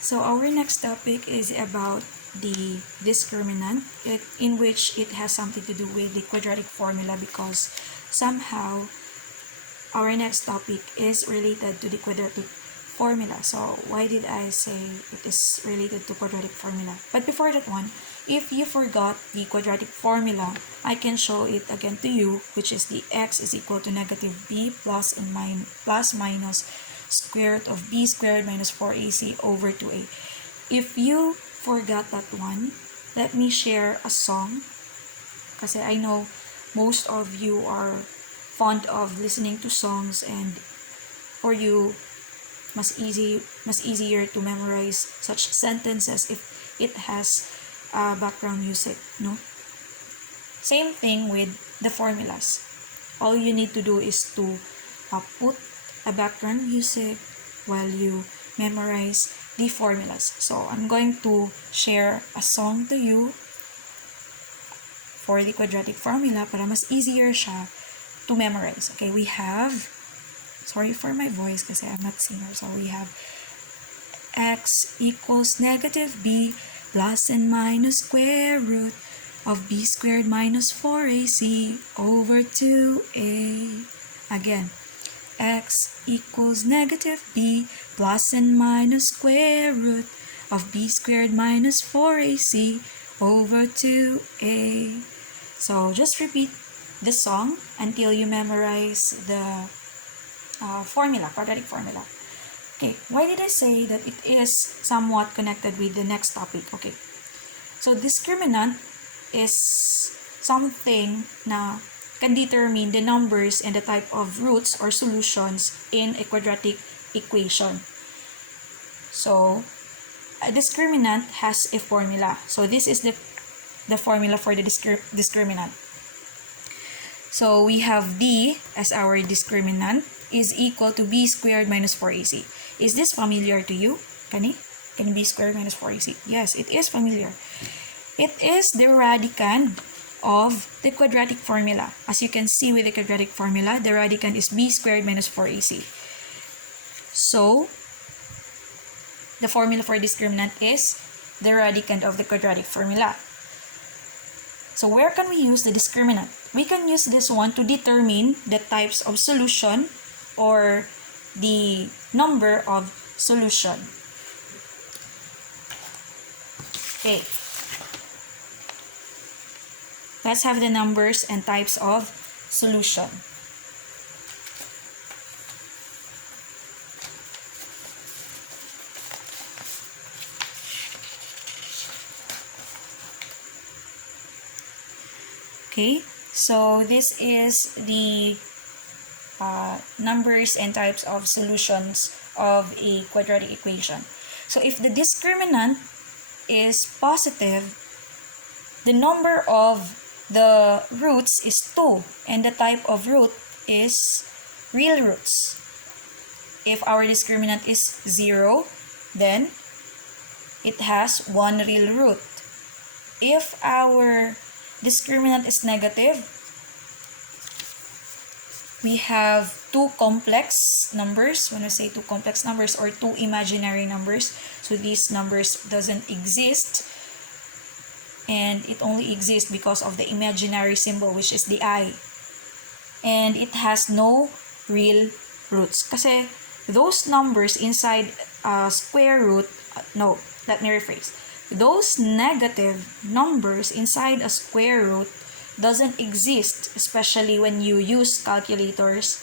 So our next topic is about the discriminant, in which it has something to do with the quadratic formula, because somehow our next topic is related to the quadratic formula. So why did I say it is related to quadratic formula? But before that one, if you forgot the quadratic formula, I can show it again to you, which is the x is equal to negative b plus minus square root of b squared minus 4ac over 2a. If you forgot that one, let me share a song, kasi I know most of you are fond of listening to songs, and for you mas easier to memorize such sentences if it has background music, no? Same thing with the formulas. All you need to do is to put a background music while you memorize the formulas. So I'm going to share a song to you for the quadratic formula para mas easier siya to memorize. Okay, we have, sorry for my voice kasi I'm not singer. So we have x equals negative b plus and minus square root of b squared minus 4ac over 2a. Again, x equals negative b plus and minus square root of b squared minus 4ac over 2a. So just repeat the song until you memorize the formula, quadratic formula. Okay, why did I say that it is somewhat connected with the next topic? Okay, so discriminant is something na can determine the numbers and the type of roots or solutions in a quadratic equation. So a discriminant has a formula. So this is the formula for the discriminant. So we have b as our discriminant is equal to b squared minus 4ac. Is this familiar to you? Can b squared minus 4ac? Yes, it is familiar. It is the radicand of the quadratic formula. As you can see with the quadratic formula, the radicand is b squared minus 4ac. So the formula for discriminant is the radicand of the quadratic formula. So where can we use the discriminant? We can use this one to determine the types of solution or the number of solution. Okay. Let's have the numbers and types of solution. Okay, so this is the numbers and types of solutions of a quadratic equation. So if the discriminant is positive, the number of the roots is 2 and the type of root is real roots. If our discriminant is 0, then it has 1 real root. If our discriminant is negative, we have 2 complex numbers. When I say 2 complex numbers or 2 imaginary numbers, so these numbers doesn't exist, and it only exists because of the imaginary symbol, which is the I. And it has no real roots. Kasi those numbers inside square root, no, let me rephrase. Those negative numbers inside a square root doesn't exist, especially when you use calculators.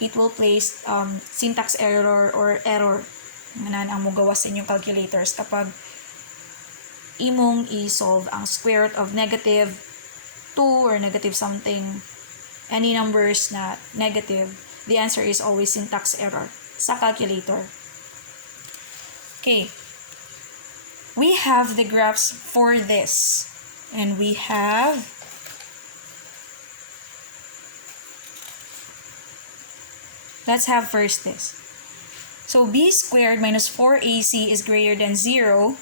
It will place syntax error or error ang magawa sa inyong calculators kapag imong i-solve ang square root of negative 2 or negative something, any numbers na negative, the answer is always syntax error sa calculator. Okay. We have the graphs for this. And we have let's have first this. So b squared minus 4ac is greater than 0.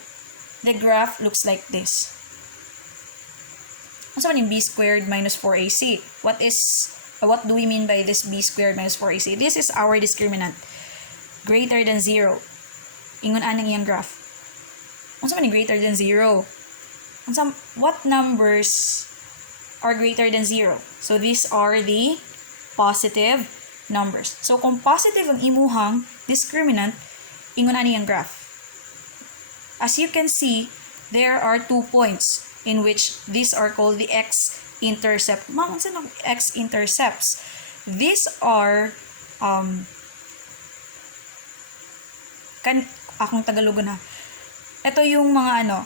The graph looks like this. What's mean b squared minus 4ac? What do we mean by this b squared minus 4ac? This is our discriminant. Greater than 0. Ingon anang iyang graph. Unsa man ni greater than 0? What numbers are greater than 0? So these are the positive numbers. So kung positive ang imuhang discriminant, ingon ani ang graph. As you can see, there are 2 points in which these are called the x-intercept. Unsa na x-intercepts? These are akong Tagalog na. Ito yung mga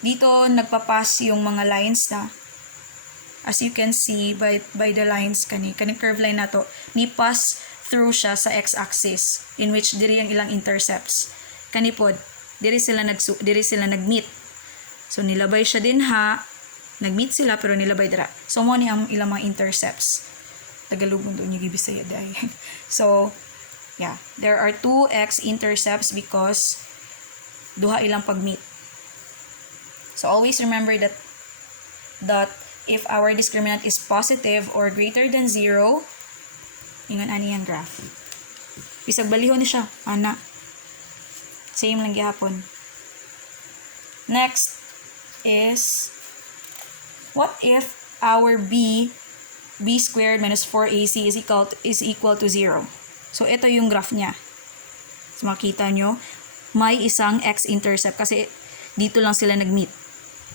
dito nagpapass yung mga lines na, as you can see by the lines kani curve line nato, ni pass through siya sa x-axis in which diri ang ilang intercepts. Kani pod diri sila nagmeet. So nilabay siya din nagmeet sila pero nilabay dira. So mo ni ang ilang mga intercepts. Tagalog mo doon yung gibisaya day. So yeah, there are 2 x-intercepts because duha ilang pag-meet. So always remember that if our discriminant is positive or greater than 0, ingon ani ang graph. Bisag balihon ni siya, ana. Same lang gihapon. Next is, what if our b squared minus 4ac is equal to 0? So ito yung graph niya. So makita nyo, may isang x-intercept kasi dito lang sila nag-meet.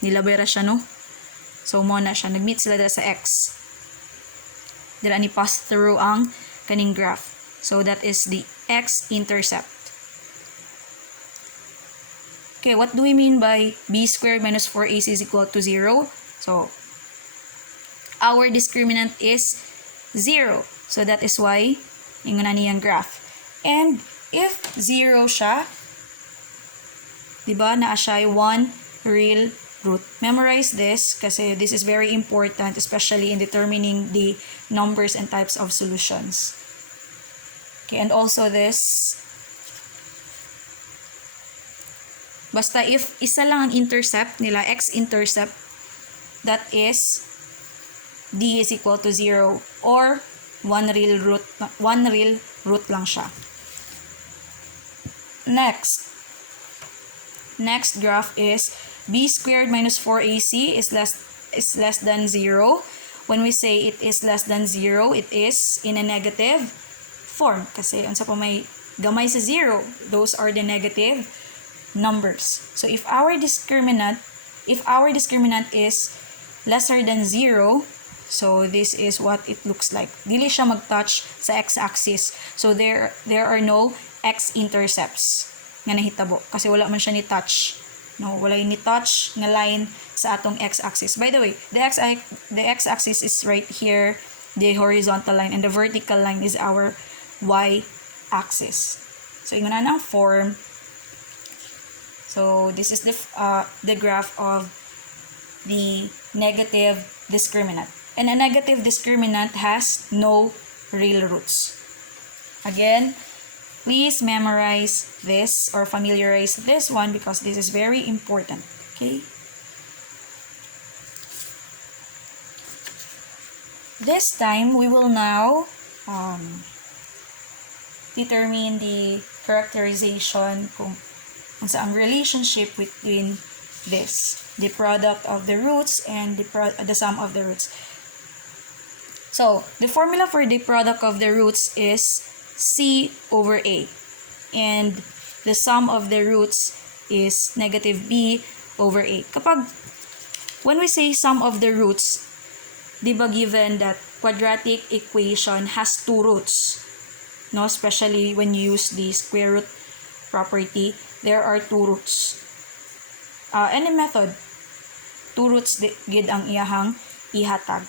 Nilabay ra siya, no? So mo na siya, nag-meet sila dira sa x. Dira ni pass through ang kaning graph. So that is the x-intercept. Okay, what do we mean by b squared minus 4ac is equal to 0? So our discriminant is 0. So that is why ingon na niyang graph. And if 0 siya, diba, naa siya 1 real root. Memorize this kasi this is very important, especially in determining the numbers and types of solutions. Okay, and also this, basta if isa lang ang intercept nila, x-intercept, that is d is equal to 0 or 1 real root lang siya. Next graph is b squared minus 4ac is less than 0. When we say it is less than 0, it is in a negative form. Kasi unsa pa may gamay sa 0, those are the negative numbers. So if our discriminant is lesser than 0, so this is what it looks like. Dili siya mag-touch sa x-axis. So there are no x-intercepts nga nahitabo kasi wala man siya ni touch. No, wala ni touch nga line sa atong x-axis. By the way, the x-axis is right here, the horizontal line, and the vertical line is our y-axis. So ingon na ang form. So this is the graph of the negative discriminant. And a negative discriminant has no real roots. Again, please memorize this or familiarize this one because this is very important. Okay? This time, we will now determine the characterization kung ang relationship between this, the product of the roots and the sum of the roots. So, the formula for the product of the roots is c over a. And the sum of the roots is negative b over a. When we say sum of the roots, di ba given that quadratic equation has 2 roots? No, especially when you use the square root property, there are 2 roots. Any method, 2 roots gid ang iyahang ihatag.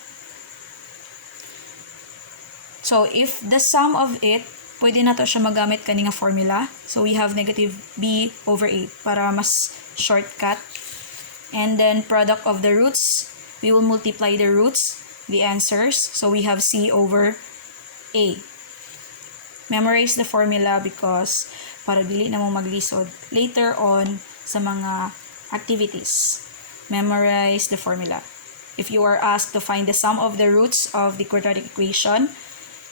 So, if the sum of it, pwede na to siya magamit kaninga formula. So, we have negative b over a para mas shortcut. And then, product of the roots, we will multiply the roots, the answers. So, we have c over a. Memorize the formula because para dili na mo maglisod later on sa mga activities. Memorize the formula. If you are asked to find the sum of the roots of the quadratic equation,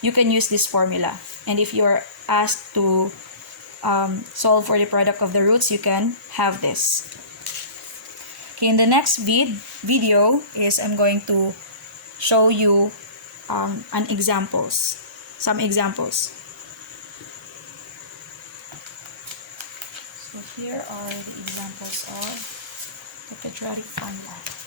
you can use this formula. And if you are asked to solve for the product of the roots, you can have this. Okay, in the next video is I'm going to show you some examples. So here are the examples of the quadratic formula.